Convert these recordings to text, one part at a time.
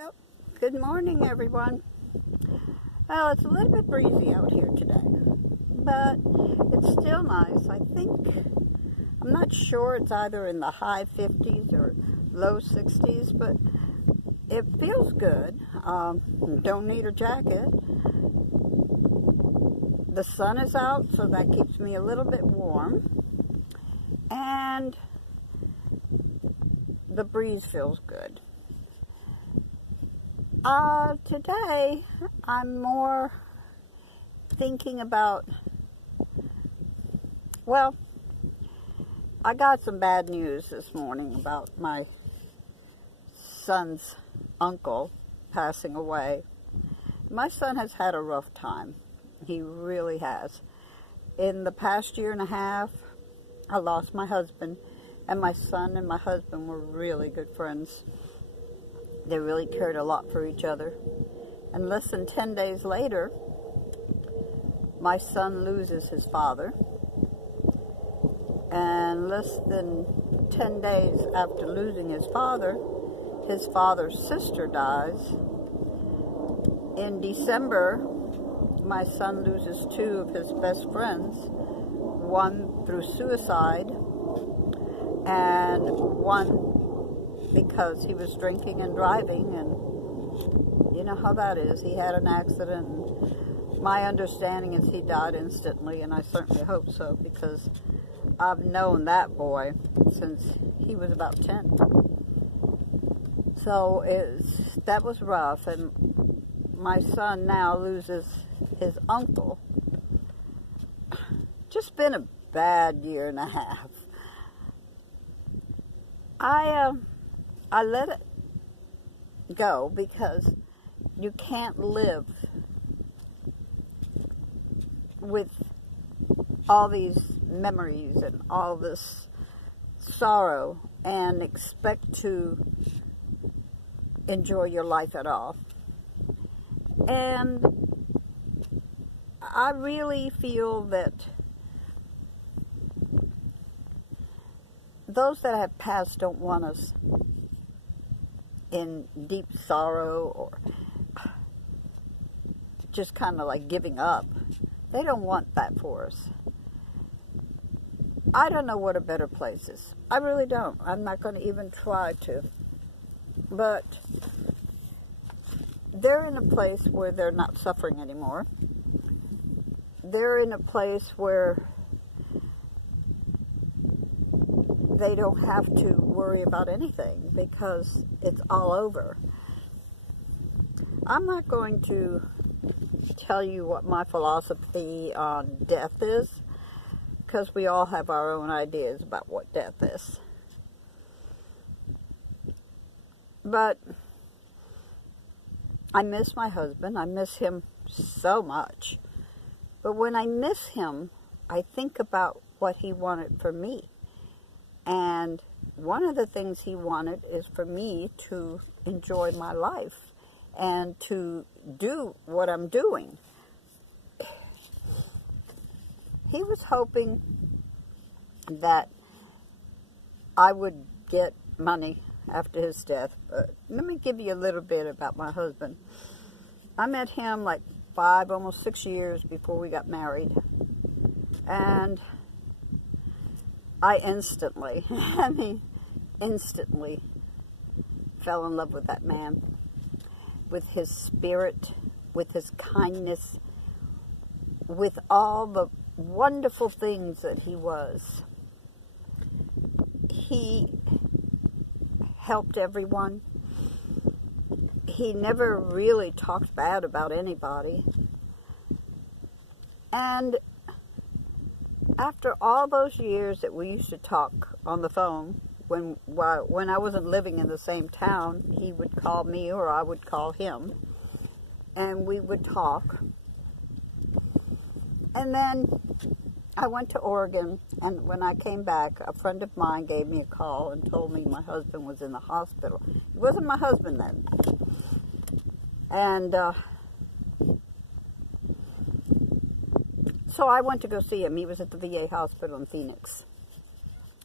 Well, good morning, everyone. Well, it's a little bit breezy out here today, but it's still nice. I'm not sure it's either in the high 50s or low 60s, but it feels good. Don't need a jacket. The sun is out, so that keeps me a little bit warm, and the breeze feels good. Today, I'm more thinking about, well, I got some bad news this morning about my son's uncle passing away. My son has had a rough time. He really has. In the past year and a half, I lost my husband, and my son and my husband were really good friends. They really cared a lot for each other. And less than 10 days later, my son loses his father. And less than 10 days after losing his father's sister dies. In December, my son loses two of his best friends, one through suicide and one because he was drinking and driving, and you know how that is. He had an accident, and my understanding is he died instantly, and I certainly hope so, because I've known that boy since he was about 10. So that was rough, and my son now loses his uncle. Just been a bad year and a half. I let it go because you can't live with all these memories and all this sorrow and expect to enjoy your life at all. And I really feel that those that have passed don't want us in deep sorrow or just kind of like giving up. They don't want that for us. I don't know what a better place is. I really don't. I'm not going to even try to. But they're in a place where they're not suffering anymore. They're in a place where they don't have to worry about anything because it's all over. I'm not going to tell you what my philosophy on death is, because we all have our own ideas about what death is. But I miss my husband. I miss him so much. But when I miss him, I think about what he wanted for me. And one of the things he wanted is for me to enjoy my life and to do what I'm doing. He was hoping that I would get money after his death. But let me give you a little bit about my husband. I met him like 5, almost 6 years before we got married. And I instantly fell in love with that man, with his spirit, with his kindness, with all the wonderful things that he was. He helped everyone. He never really talked bad about anybody. And after all those years that we used to talk on the phone, when I wasn't living in the same town, he would call me or I would call him, and we would talk. And then I went to Oregon, and when I came back, a friend of mine gave me a call and told me my husband was in the hospital. He wasn't my husband then. And so I went to go see him. He was at the VA hospital in Phoenix.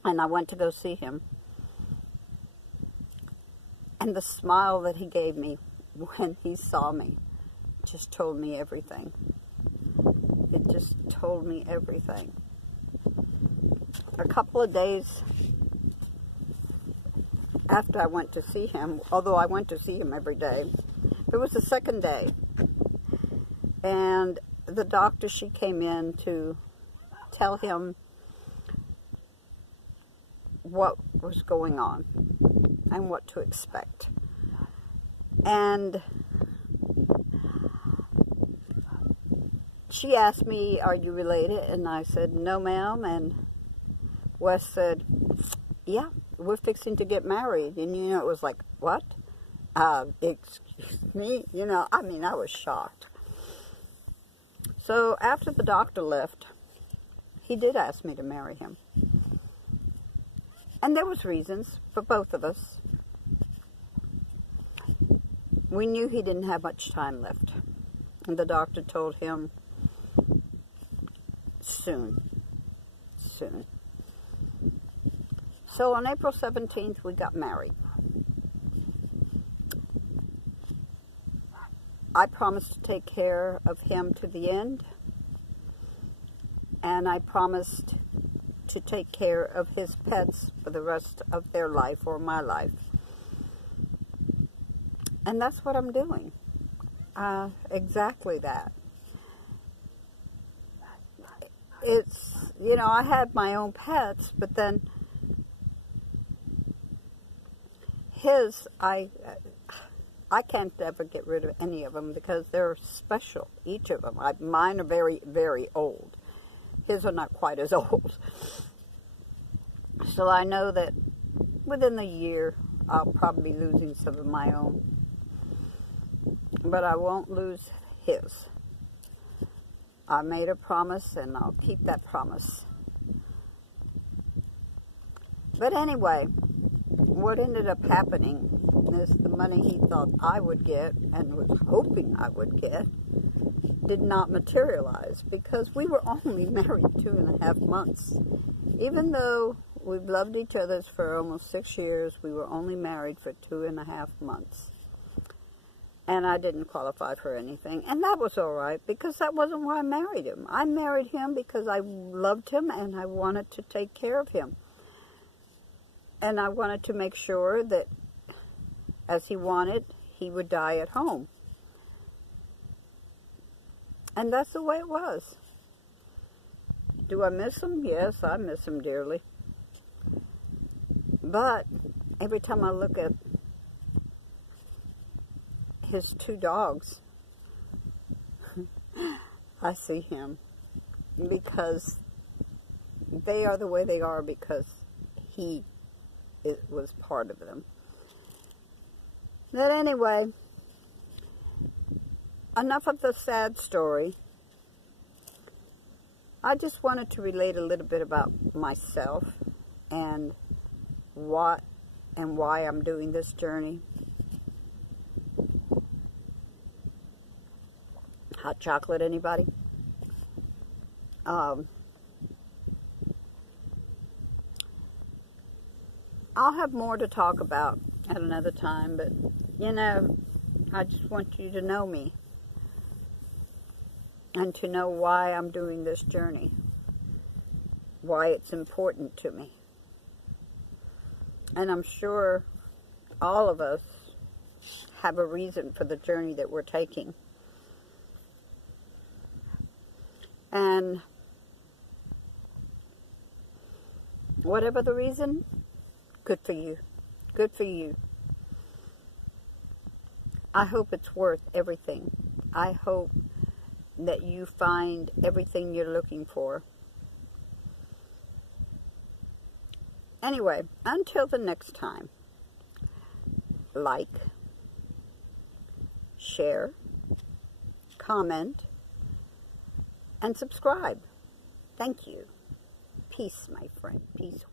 And I went to go see him. And the smile that he gave me when he saw me just told me everything. It just told me everything. A couple of days after I went to see him, although I went to see him every day, it was the second day. And the doctor, she came in to tell him what was going on and what to expect. And she asked me, "Are you related?" And I said, "No, ma'am." And Wes said, "Yeah, we're fixing to get married." And it was like, "What? Excuse me?" I was shocked. So after the doctor left, he did ask me to marry him. And there was reasons for both of us. We knew he didn't have much time left. And the doctor told him, soon. So on April 17th, we got married. I promised to take care of him to the end. And I promised to take care of his pets for the rest of their life or my life. And that's what I'm doing. Exactly that. It's, I had my own pets, but then I can't ever get rid of any of them because they're special, each of them. Mine are very, very old. His are not quite as old. So I know that within the year, I'll probably be losing some of my own. But I won't lose his. I made a promise, and I'll keep that promise. But anyway, what ended up happening is the money he thought I would get and was hoping I would get did not materialize because we were only married 2.5 months. Even though we've loved each other for almost 6 years, we were only married for 2.5 months. And I didn't qualify for anything. And that was all right because that wasn't why I married him. I married him because I loved him and I wanted to take care of him. And I wanted to make sure that, as he wanted, he would die at home. And that's the way it was. Do I miss him? Yes, I miss him dearly. But every time I look at his 2 dogs, I see him because they are the way they are because it was part of them. But anyway, enough of the sad story. I just wanted to relate a little bit about myself and why I'm doing this journey. Hot chocolate, anybody? I'll have more to talk about at another time, but I just want you to know me and to know why I'm doing this journey, why it's important to me. And I'm sure all of us have a reason for the journey that we're taking. And whatever the reason, good for you. Good for you. I hope it's worth everything. I hope that you find everything you're looking for. Anyway, until the next time, like, share, comment, and subscribe. Thank you. Peace, my friend. Peace.